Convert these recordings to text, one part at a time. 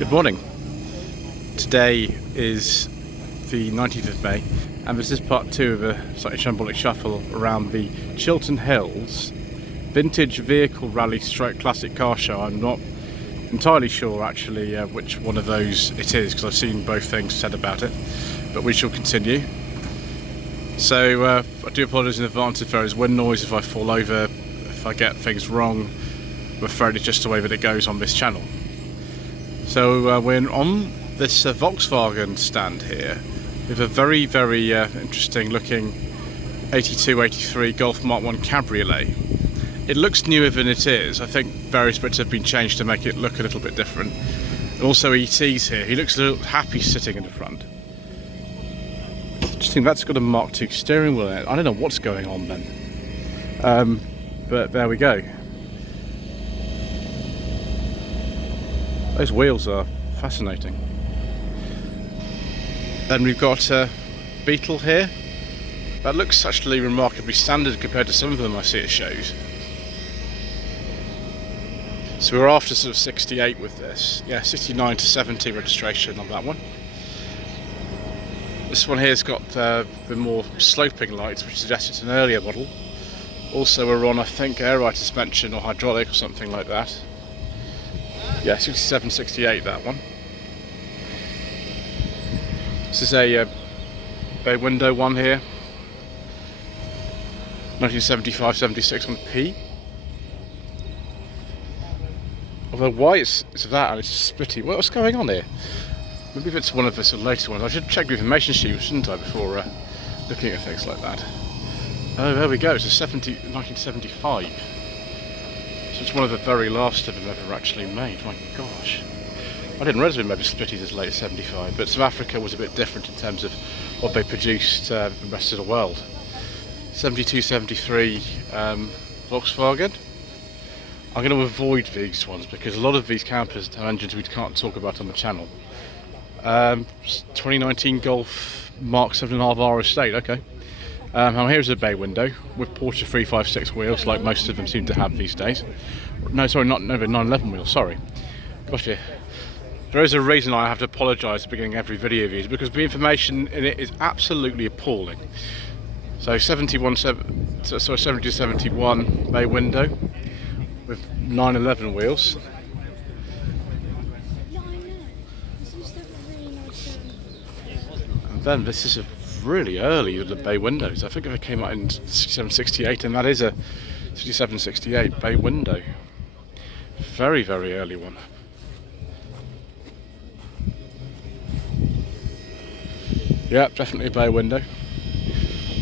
Good morning. Today is the 19th of May and this is part 2 of a slightly shambolic shuffle around the Chiltern Hills Vintage Vehicle Rally Stroke Classic Car Show. I'm not entirely sure actually which one of those it is because I've seen both things said about it, but we shall continue. So I do apologise in advance if there is wind noise, if I fall over, if I get things wrong. I'm afraid it's just the way that it goes on this channel. So we're on this Volkswagen stand here with a very interesting looking 82-83 Golf Mark 1 Cabriolet. It looks newer than it is. I think various bits have been changed to make it look a little bit different. And also ET's here. He looks a little happy sitting in the front. Interesting, that's got a Mark II steering wheel in it. I don't know what's going on then. But there we go. Those wheels are fascinating. Then we've got a Beetle here. That looks actually remarkably standard compared to some of them I see at shows. So we're after sort of 68 with this. Yeah, 69 to 70 registration on that one. This one here's got the more sloping lights, which suggests it's an earlier model. Also we're on, I think, air ride suspension or hydraulic or something like that. Yeah, 67, 68 that one. This is a bay window one here. 1975, 76 on P. Although why it's that and it's splitty. What's going on here? Maybe if it's one of the sort of later ones. I should check the information sheet, shouldn't I, before looking at things like that. Oh, there we go. It's a 1975. So it's one of the very last of them ever actually made. My gosh. I didn't realise it maybe splitted as late as 75, but South Africa was a bit different in terms of what they produced the rest of the world. 72, 73 Volkswagen. I'm going to avoid these ones because a lot of these campers have engines we can't talk about on the channel. 2019 Golf Mark 7.5R Estate, okay. Here's a bay window with Porsche 356 wheels, like most of them seem to have these days. No, sorry, not the 911 wheels, sorry. Gosh, yeah. There is a reason I have to apologise at the beginning of every video of these, because the information in it is absolutely appalling. So 70 to 71 bay window with 911 wheels. And then this is a really early with the bay windows. I think it came out in 67, 68, and that is a 67, 68 bay window. Very early one. Yeah, definitely a bay window.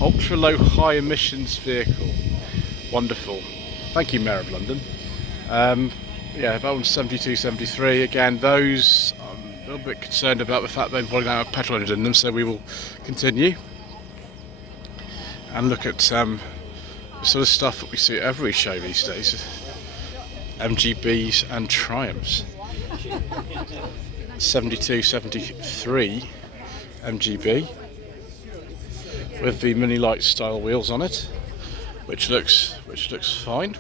Ultra low high emissions vehicle. Wonderful. Thank you, Mayor of London. Yeah, that one's 72, 73. Again, those I'm a little bit concerned about the fact they've probably don't have petrol engines in them, so we will continue and look at the sort of stuff that we see at every show these days. MGBs and Triumphs. 72, 73 MGB with the mini light style wheels on it, which looks fine.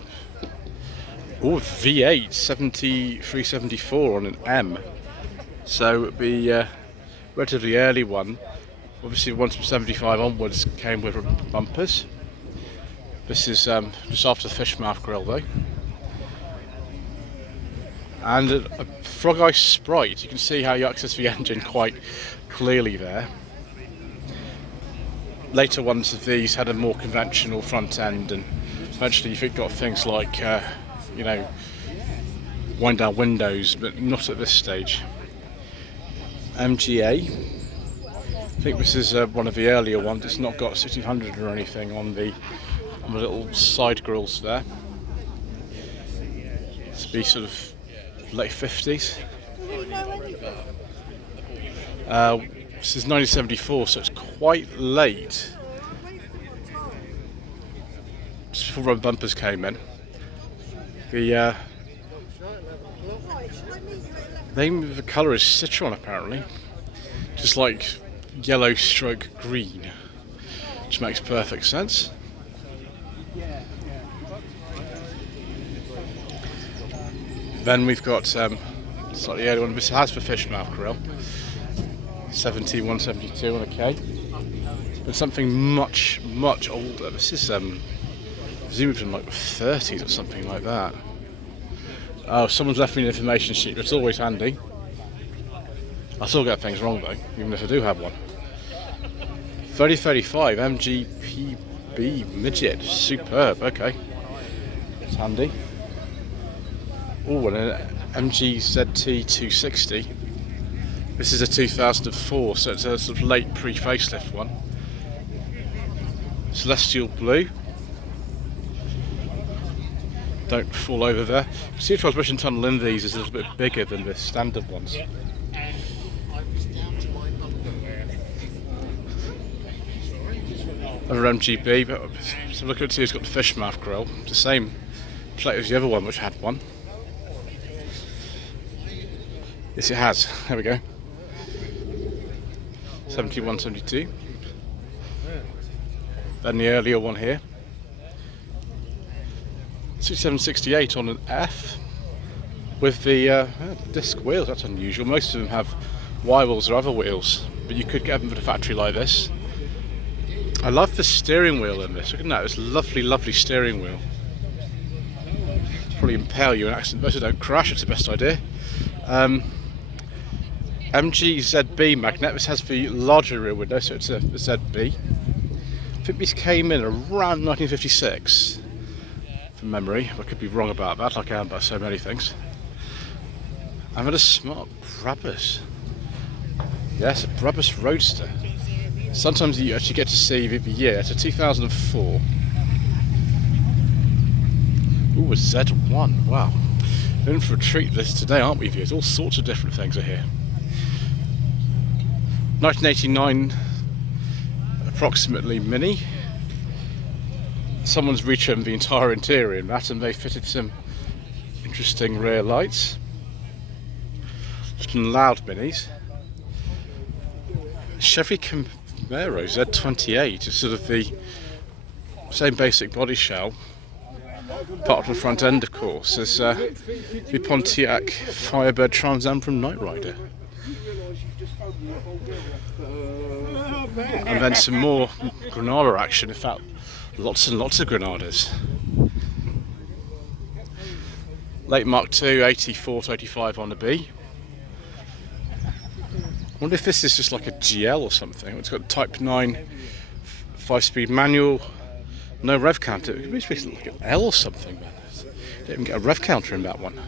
Oh, V8 73, 74 on an M. So it'd be a relatively early one. Obviously, the ones from 75 onwards came with bumpers. This is just after the fish mouth grille though. And a Frog Eye Sprite. You can see how you access the engine quite clearly there. Later ones of these had a more conventional front end, and eventually you've got things like you know, wind down windows, but not at this stage. MGA. I think this is one of the earlier ones. It's not got 1600 or anything on the little side grills there. It's be sort of late 50s. This is 1974, so it's quite late. Just before rubber bumpers came in. The name of the colour is Citron apparently. Just like yellow stroke green, which makes perfect sense. Then we've got Slightly early one. This has the fish mouth grill. 7172 on a K. And something much older. This is presumably from like the 30s or something like that. Oh, someone's left me an information sheet, but it's always handy. I still get things wrong though, even if I do have one. 3035 MGPB midget, superb. Okay, it's handy. Oh, and an MGZT 260. This is a 2004, so it's a sort of late pre-facelift one. Celestial blue. Don't fall over there. The sea transmission tunnel in these is a little bit bigger than the standard ones. Another MGB, but so look at it, it's got the fish mouth grill. The same plate as the other one, which had one. Yes, it has. There we go. 7172. Then the earlier one here. 6768 on an F with the disc wheels. That's unusual. Most of them have Y wheels or other wheels, but you could get them at a factory like this. I love the steering wheel in this. Look at that, it's a lovely steering wheel. Probably impale you in an accident, but if don't crash, it's the best idea. MGZB magnet. This has the larger rear window, so it's a ZB. I think these came in around 1956. From memory, I could be wrong about that, like I am about so many things. I've got a smart Brabus. Yes, a Brabus Roadster. Sometimes you actually get to see the year. It's a 2004. Ooh, a Z1. Wow. We're in for a treat this today, aren't we, viewers? All sorts of different things are here. 1989, approximately Mini. Someone's retrimmed the entire interior in that, and they fitted some interesting rear lights. Some loud Minis. Chevy Camaro Z28 is sort of the same basic body shell, apart from the front end, of course, as the Pontiac Firebird Trans Am from Knight Rider. And then some more Granada action, in fact. Lots and lots of Granadas. Late Mark II, 84 to 85 on the B. I wonder if this is just like a GL or something. It's got Type 9 5-speed manual, no rev counter. It could be like an L or something, man. Didn't even get a rev counter in that one.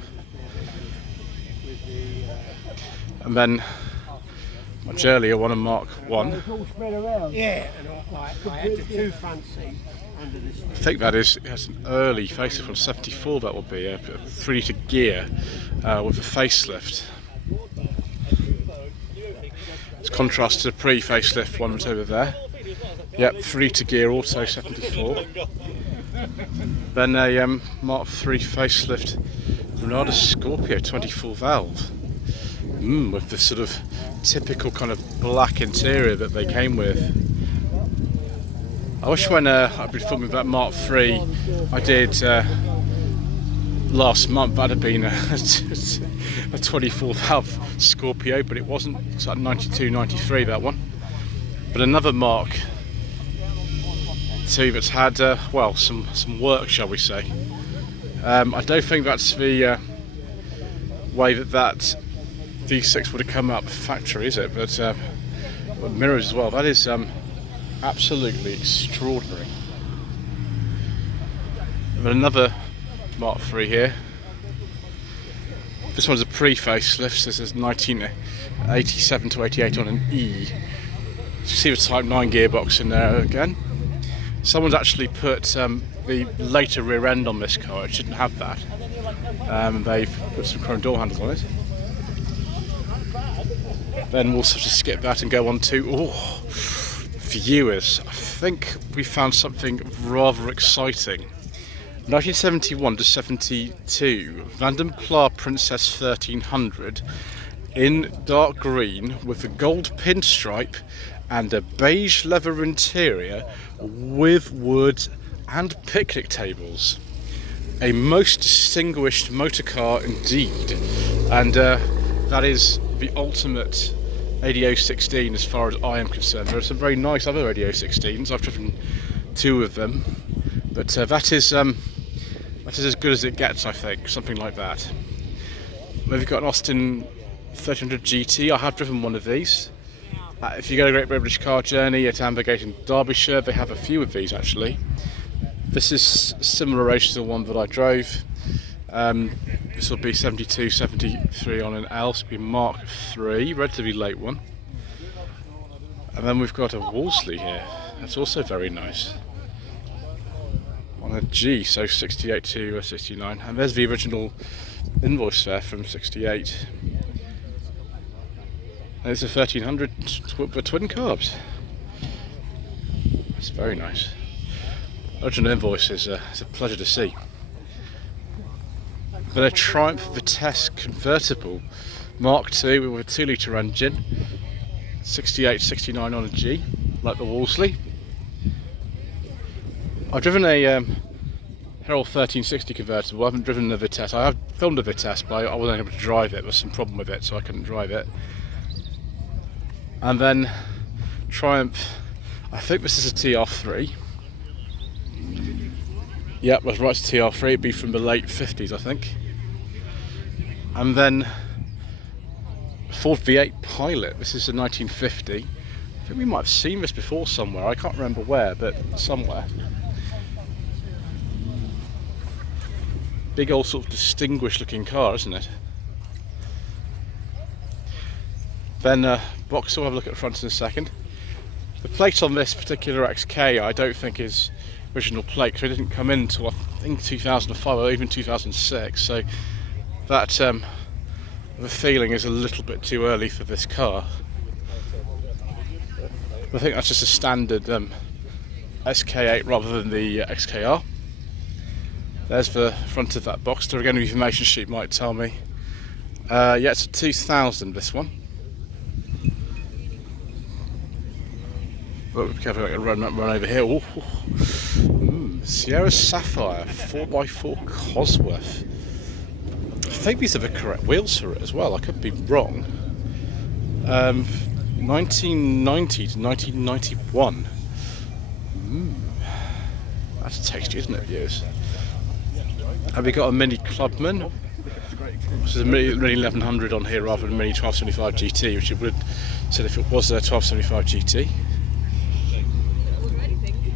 And then much earlier one, a Mark 1. Yeah, and I had the two front seats under this. I think that is, it has an early facelift from 74, that will be a 3-litre gear with a facelift. It's contrast to the pre-facelift one that's over there. Yep, 3-litre gear, auto 74. Then a Mark III facelift Granada Scorpio 24 valve. With the sort of typical kind of black interior that they came with. I wish when I'd been filming that Mark III I did last month, that'd have been a 24 valve Scorpio, but it wasn't. It's like 92, 93, that one. But another Mark II that's had, well, some work, shall we say. I don't think that's the way that V6 would have come up factory, is it? But mirrors as well. That is absolutely extraordinary. And then another Mark III here. This one's a pre-facelift. This is 1987 to 88 on an E. You see the Type 9 gearbox in there again. Someone's actually put the later rear end on this car. It shouldn't have that. They've put some chrome door handles on it. Then we'll sort of skip that and go on to viewers. I think we found something rather exciting. 1971 to 72, Vanden Plas Princess 1300 in dark green with a gold pinstripe and a beige leather interior with wood and picnic tables. a most distinguished motor car indeed, and that is the ultimate 8016 as far as I am concerned. There are some very nice other 8016s. I've driven 2 of them, but that is as good as it gets, I think, something like that. We've got an Austin 1300 GT. I have driven one of these. If you go to Great British Car Journey at Ambergate in Derbyshire, they have a few of these actually. This is similar age to the one that I drove. This will be 72, 73 on an L, so it'll be Mark III, relatively late one. And then we've got a Wolseley here. That's also very nice. On a G, so 68 to 69. And there's the original invoice there from 68. And it's a 1300 for twin carbs. It's very nice. Original invoice is it's a pleasure to see. Then a Triumph Vitesse convertible Mark II with a 2-litre engine, 68, 69 on a G, like the Wolseley. I've driven a Herald 1360 convertible. I haven't driven the Vitesse. I have filmed a Vitesse, but I wasn't able to drive it. There was some problem with it, so I couldn't drive it. And then Triumph, I think this is a TR3. Yep, that's right, it's TR3. It'd be from the late 50s, I think. And then Ford V8 Pilot. This is a 1950. I think we might have seen this before somewhere. I can't remember where, but somewhere. Big old sort of distinguished looking car, isn't it? Then box, we'll have a look at the front in a second. The plate on this particular XK I don't think is original plate, because it didn't come in until I think 2005 or even 2006, so that the feeling is a little bit too early for this car. I think that's just a standard SK8 rather than the XKR. There's the front of that box. Again, the information sheet might tell me. Yeah, it's a 2000, this one. But be careful, I can run over here. Ooh. Sierra Sapphire 4x4 Cosworth. I think these are the correct wheels for it as well. I could be wrong. 1990 to 1991. That's tasty, isn't it, viewers? Have we got a Mini Clubman? This is a Mini 1100 on here rather than a Mini 1275 GT, which it would have said if it was a 1275 GT.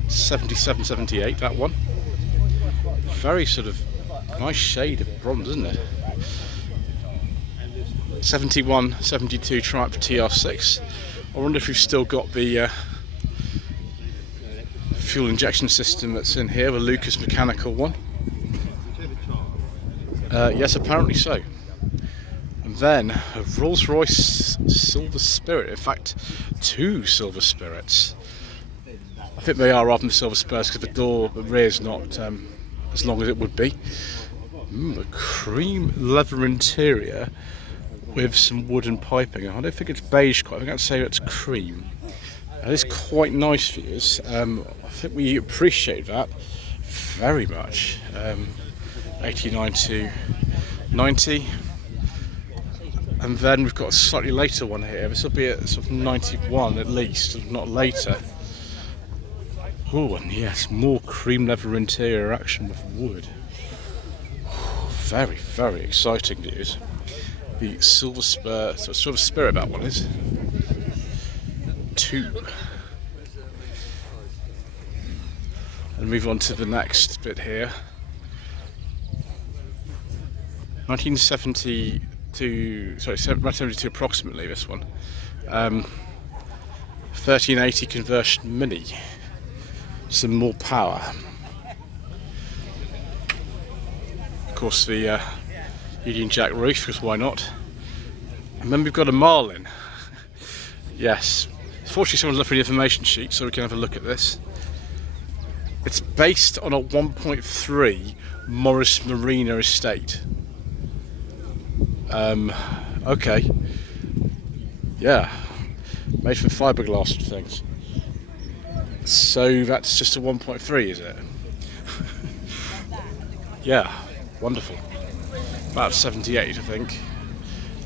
77, 78, that one. Very sort of nice shade of bronze, isn't it? 71, 72 Triumph TR6. I wonder if we've still got the fuel injection system that's in here, the Lucas mechanical one. Yes, apparently so. And then a Rolls-Royce Silver Spirit, in fact 2 Silver Spirits. I think they are rather than Silver Spurs because the rear is not as long as it would be. A cream leather interior with some wooden piping. I don't think it's beige quite, I think I'd say it's cream. It is quite nice for you. I think we appreciate that very much. 89 to 90. And then we've got a slightly later one here. This will be at sort of 91 at least, if not later. Oh, and yes, more cream leather interior action with wood. Very, very exciting news. The Silver Spirit that one is. 2. And move on to the next bit here. 1972 approximately, this one. 1380 conversion Mini. Some more power. Of course, the Union Jack roof, because why not? And then we've got a Marlin. Yes. Fortunately, someone's left me the information sheet, so we can have a look at this. It's based on a 1.3 Morris Marina estate. Okay. Yeah. Made from fiberglass and things. So that's just a 1.3, is it? Yeah, wonderful. About 78, I think.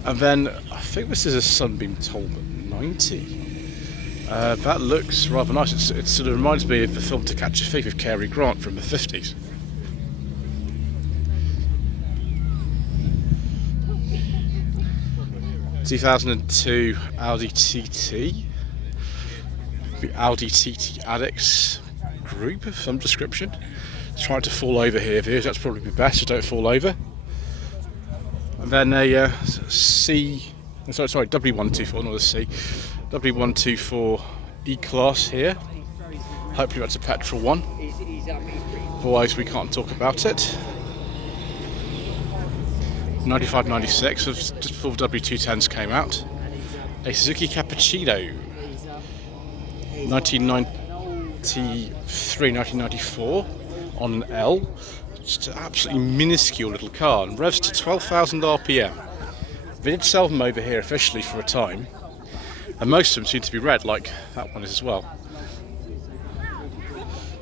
And then I think this is a Sunbeam Talbot 90. That looks rather nice. It sort of reminds me of the film To Catch a Thief with Cary Grant from the 50s. (2002) Audi TT. The Audi TT Addicts group of some description. It's trying to fall over here, viewers. That's probably the best, so don't fall over. And then a W124, not a C, W124 E-Class here. Hopefully that's a petrol one. Otherwise we can't talk about it. 95-96, just before the W210s came out. A Suzuki Cappuccino. 1993-1994 on an L. Just an absolutely minuscule little car, and revs to 12,000 RPM. They did sell them over here officially for a time, and most of them seem to be red, like that one is as well.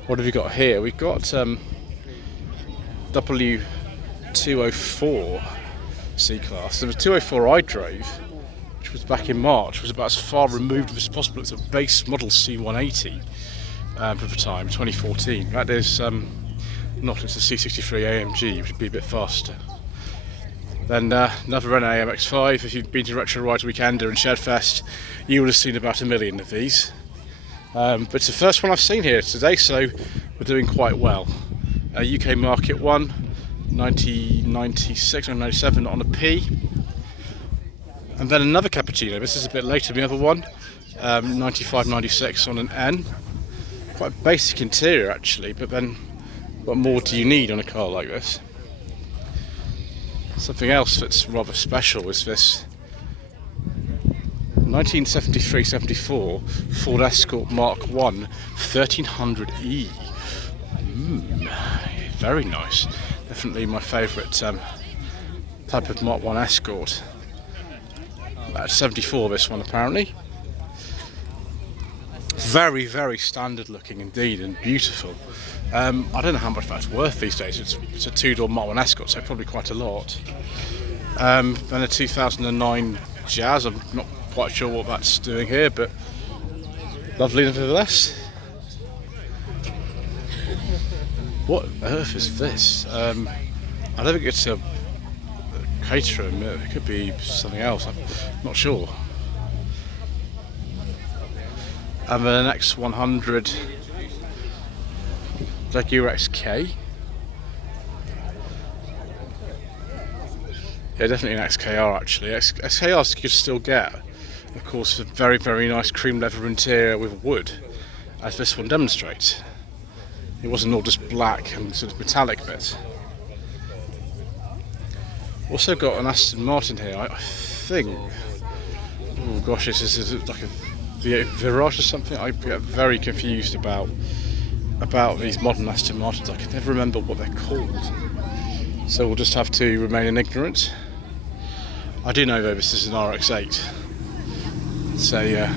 What have we got here? We've got W204 C-Class. There was 204 I drove, which was back in March, was about as far removed as possible. It's a base model C180 for the time, 2014. That is not, it's a C63 AMG, which would be a bit faster. Then another Renault AMX5. If you've been to Retro Rides Weekender and Shedfest, you would have seen about 1 million of these. But it's the first one I've seen here today, so we're doing quite well. UK Market 1, 1996 and 97 on a P. And then another Cappuccino. This is a bit later than the other one, 95-96 on an N. Quite a basic interior actually, but then what more do you need on a car like this? Something else that's rather special is this 1973-74 Ford Escort Mark 1 1300E. Very nice. Definitely my favourite type of Mark 1 Escort. About 74 this one apparently. Very, very standard looking indeed and beautiful. I don't know how much that's worth these days. It's a two-door Mark 1 Escort, so probably quite a lot. Then a 2009 Jazz. I'm not quite sure what that's doing here, but lovely nevertheless. What on earth is this? I don't think it's a Caterham. It could be something else. I'm not sure. And then an X100 Jaguar XK. Yeah, definitely an XKR actually. XKRs you could still get. Of course, a very, very nice cream leather interior with wood, as this one demonstrates. It wasn't all just black and sort of metallic bits. Also got an Aston Martin here, I think. Oh gosh, this is like a V8 Virage or something. I get very confused about these modern Aston Martins. I can never remember what they're called. So we'll just have to remain in ignorance. I do know though this is an RX-8. It's a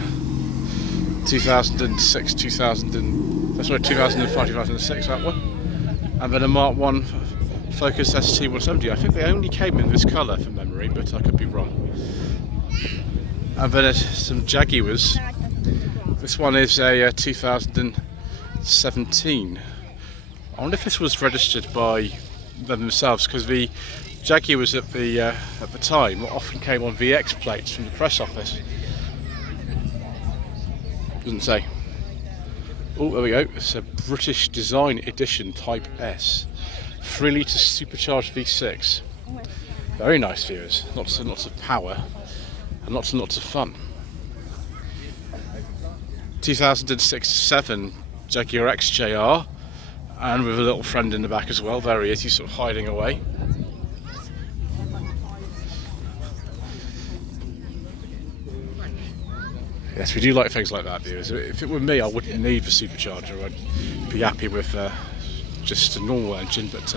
2006, 2005, 2006 that one. And then a Mark 1 Focus ST170. I think they only came in this colour from memory, but I could be wrong. And then some Jaguars. This one is a 2017. I wonder if this was registered by them themselves, because the Jaguars at the time often came on VX plates from the press office. Doesn't say. Oh, there we go. It's a British Design Edition Type S. 3 litre supercharged V6. Very nice, viewers. Lots and lots of power and lots of fun. 2006-7 Jaguar XJR, and with a little friend in the back as well. There he is. He's sort of hiding away. Yes, we do like things like that, viewers. If it were me, I wouldn't need the supercharger. I'd be happy with just a normal engine, but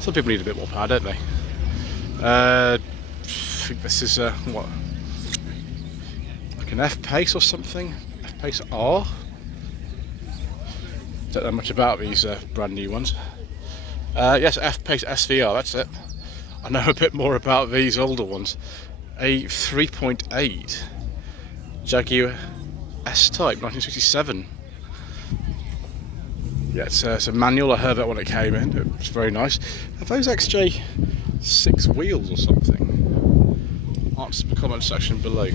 some people need a bit more power, don't they? I think this is what, like an F-Pace or something? F-Pace R? Don't know much about these brand new ones. Yes, F-Pace SVR, that's it. I know a bit more about these older ones. A 3.8 Jaguar S-Type, 1967. Yeah, it's a manual. I heard that when it came in. It was very nice. Are those XJ6 wheels or something? Answer the comment section below.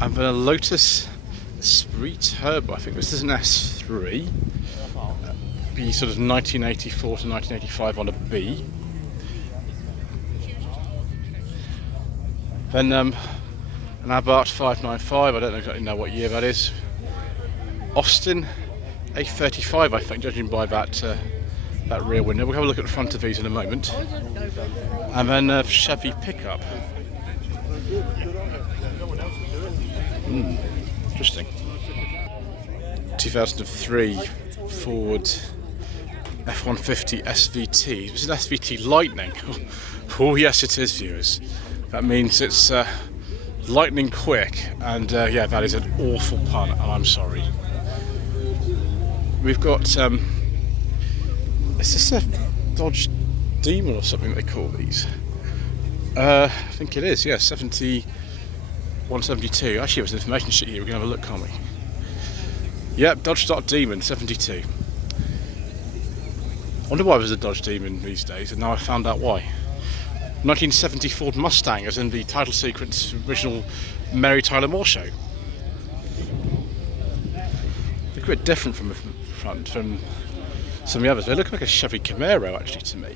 And then a Lotus Esprit Turbo. I think this is an S3. Be sort of 1984 to 1985 on a B. Then an Abarth 595. I don't exactly know what year that is. Austin A35, I think, judging by that rear window. We'll have a look at the front of these in a moment. And then a Chevy pickup. Interesting. 2003 Ford F-150 SVT. This is an SVT Lightning. Oh yes, it is, viewers. That means it's lightning quick, and yeah, that is an awful pun, and I'm sorry. We've got, is this a Dodge Demon or something they call these? I think it is, yeah, 172. Actually, there's an information sheet here, we can have a look, can't we? Yep, Dodge Demon, 72. I wonder why there's a Dodge Demon these days, and now I've found out why. 1970 Ford Mustang, as in the title sequence original Mary Tyler Moore show. They're quite different from the front from some of the others. They look like a Chevy Camaro actually to me.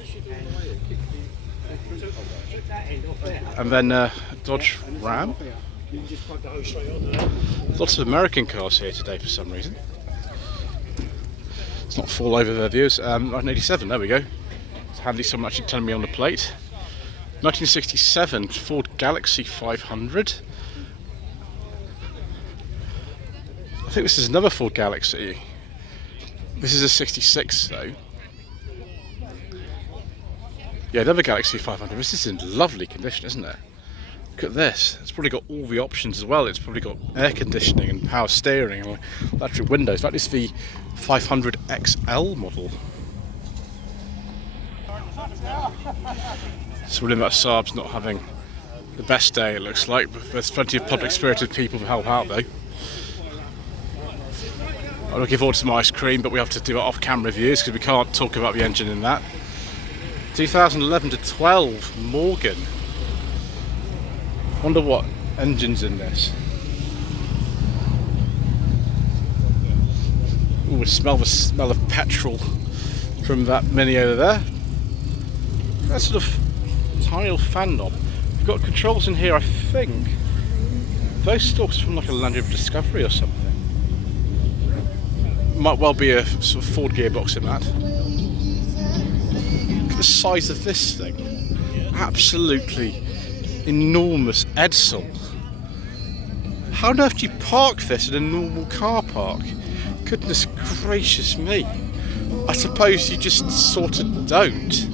And then Dodge Ram. Lots of American cars here today for some reason. Let's not fall over their views. 1987, there we go. It's handy someone actually telling me on the plate. 1967 Ford Galaxy 500. I think this is another Ford Galaxy. This is a 66 though. Yeah, another Galaxy 500. This is in lovely condition, isn't it? Look at this. It's probably got all the options as well. It's probably got air conditioning and power steering and electric windows. That is the 500 XL model. So within that Saab's not having the best day, it looks like, but there's plenty of public spirited people to help out though. I'm looking forward to some ice cream, but we have to do it off camera reviews because we can't talk about the engine in that. 2011 to 12 Morgan. Wonder what engine's in this. Ooh, we smell the smell of petrol from that Mini over there. That's sort of tiny little fan knob. We've got controls in here, I think. Those stalks from like a Land Rover Discovery or something. Might well be a sort of Ford gearbox in that. Look at the size of this thing. Absolutely enormous Edsel. How on earth do you park this in a normal car park? Goodness gracious me. I suppose you just sort of don't.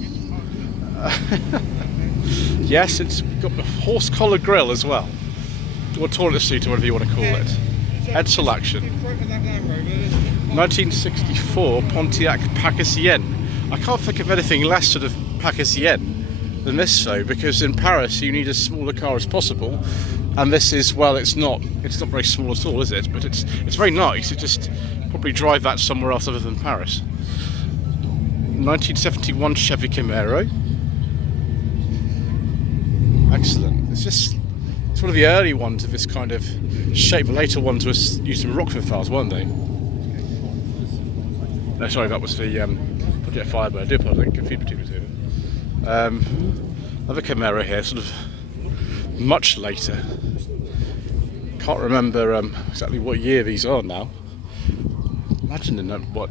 Yes, it's got the horse collar grille as well. Or toilet seat or whatever you want to call it. Edsel action. 1964 Pontiac Parisienne. I can't think of anything less sort of Parisienne than this though, because in Paris you need as small a car as possible, and this is, well, it's not very small at all, is it? But it's very nice. You just probably drive that somewhere else other than Paris. 1971 Chevy Camaro. Excellent. It's one of the early ones of this kind of shape. The later ones was used in Rockford files, weren't they? No, sorry, that was the Project Firebird. I do apologise, confused between the two. Another Camaro here, sort of much later. Can't remember exactly what year these are now. Imagine in what,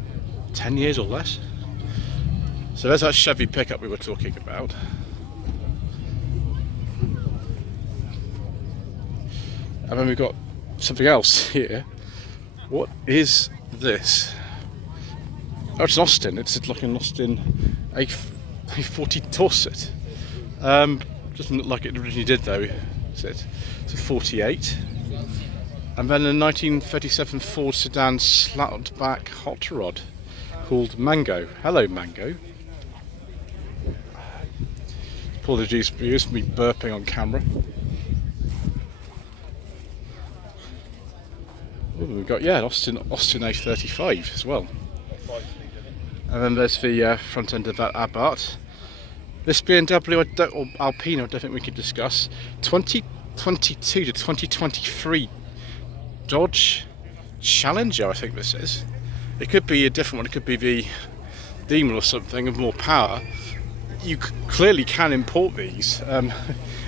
10 years or less? So there's that Chevy pickup we were talking about. And then we've got something else here. What is this? Oh, it's an Austin. It's like an Austin A40 Dorset. Doesn't look like it originally did though. Is it? It's a 48. And then a 1937 Ford sedan slat back hot rod called Mango. Hello, Mango. Apologies for me burping on camera. Ooh, we've got, yeah, Austin A35 as well. And then there's the front end of that Abarth. This BMW or Alpina, I don't think we can discuss. 2022 to 2023 Dodge Challenger, I think this is. It could be a different one. It could be the Demon or something of more power. You clearly can import these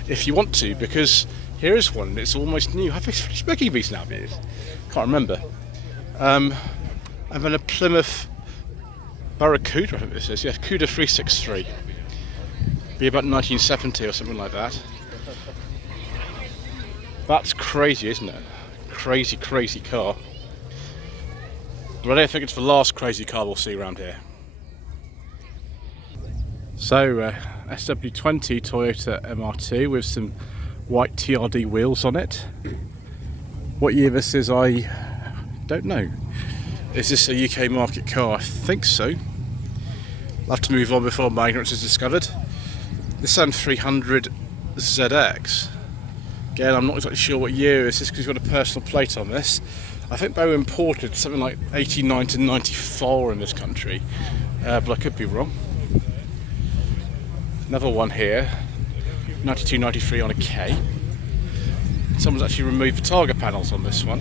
if you want to, because here is one. It's almost new. Have they finished making these now? Can't remember. And then a Plymouth Barracuda, I think this is. Yeah, Cuda 363. Be about 1970 or something like that. That's crazy, isn't it? Crazy, crazy car. But I don't think it's the last crazy car we'll see around here. So, SW20 Toyota MR2 with some white TRD wheels on it. What year this is, I don't know. Is this a UK market car? I think so. I'll have to move on before my ignorance is discovered. This M300 ZX. Again, I'm not exactly sure what year this is because we've got a personal plate on this. I think they were imported something like 89 to 94 in this country, but I could be wrong. Another one here, 92, 93 on a K. Someone's actually removed the targa panels on this one.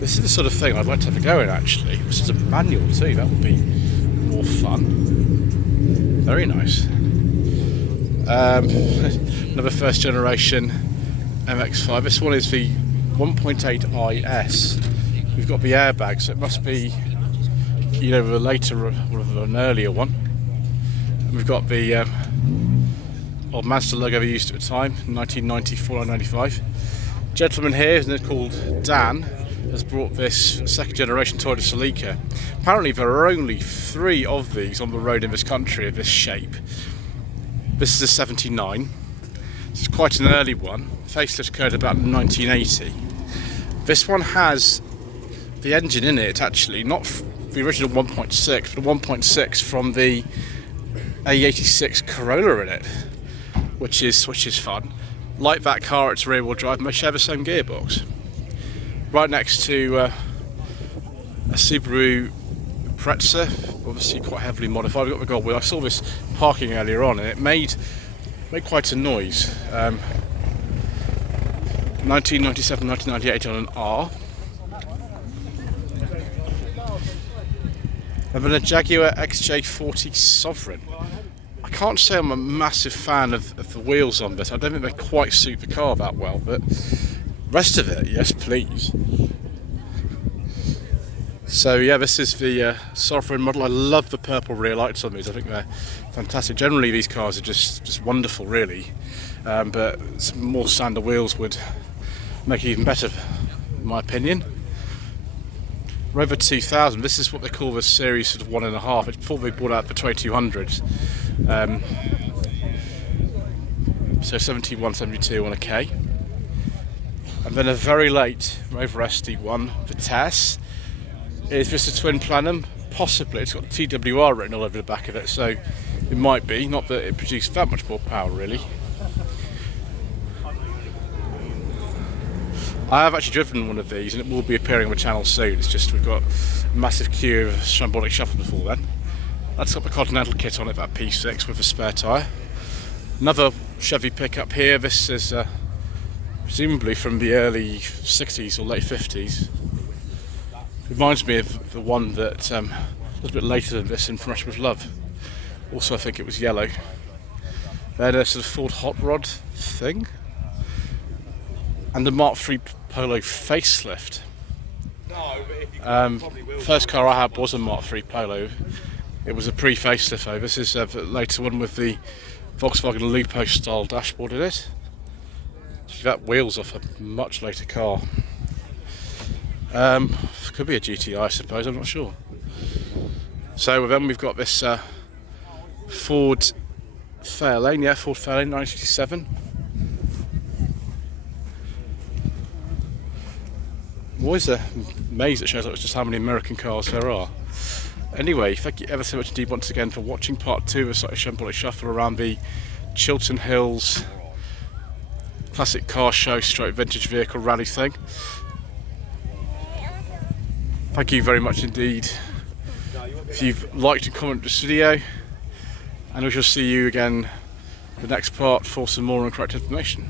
This is the sort of thing I'd like to have a go in actually. This is a manual too, that would be more fun. Very nice. Another first generation MX-5. This one is the 1.8 IS. We've got the airbag, so it must be, you know, a later or an earlier one. And we've got the old Mazda logo we used at the time, 1994 or 95. Gentleman here, isn't it, called Dan, has brought this second generation Toyota Celica. Apparently there are only 3 of these on the road in this country of this shape. This is a 79. This is quite an early one. Facelift occurred about 1980. This one has the engine in it actually, not the original 1.6, but a 1.6 from the A86 Corolla in it, which is fun. Like that car, it's rear wheel drive, and they share the same gearbox. Right next to a Subaru Impreza, obviously quite heavily modified. We've got the gold wheel. I saw this parking earlier on and it made quite a noise. 1997, 1998 on an R. And then a Jaguar XJ40 Sovereign. I can't say I'm a massive fan of the wheels on this. I don't think they quite suit the car that well, but rest of it, yes please. So yeah, this is the Sovereign model. I love the purple rear lights on these. I think they're fantastic. Generally these cars are just wonderful really, but some more standard wheels would make it even better in my opinion. Rover 2000, this is what they call the series sort of 1.5. It's before they brought out the 2200s. So 71, 72 on a K. And then a very late Rover SD1, Vitesse. Is this a twin plenum? Possibly. It's got TWR written all over the back of it, so it might be. Not that it produced that much more power really. I have actually driven one of these and it will be appearing on the channel soon. It's just we've got a massive queue of Shambolic shuffle before then. That's got the Continental kit on it, that P6 with a spare tyre. Another Chevy pickup here. This is presumably from the early 60s or late 50s. Reminds me of the one that a little bit later than this in From Russia with Love. Also I think it was yellow. Then a sort of Ford hot rod thing. And the Mark III Polo facelift. First car I had was a Mark III Polo. It was a pre-facelift though. This is the later one with the Volkswagen Lupo style dashboard in it. That wheels off a much later car. Could be a GTI I suppose, I'm not sure. So then we've got this Ford Fairlane, yeah, Ford Fairlane 1967. I'm always amazed it shows us just how many American cars there are. Anyway, thank you ever so much indeed once again for watching part 2 of Shambolic Shuffle around the Chiltern Hills classic car show stroke vintage vehicle rally thing. Thank you very much indeed if you've liked and commented this video, and we shall see you again the next part for some more and correct information.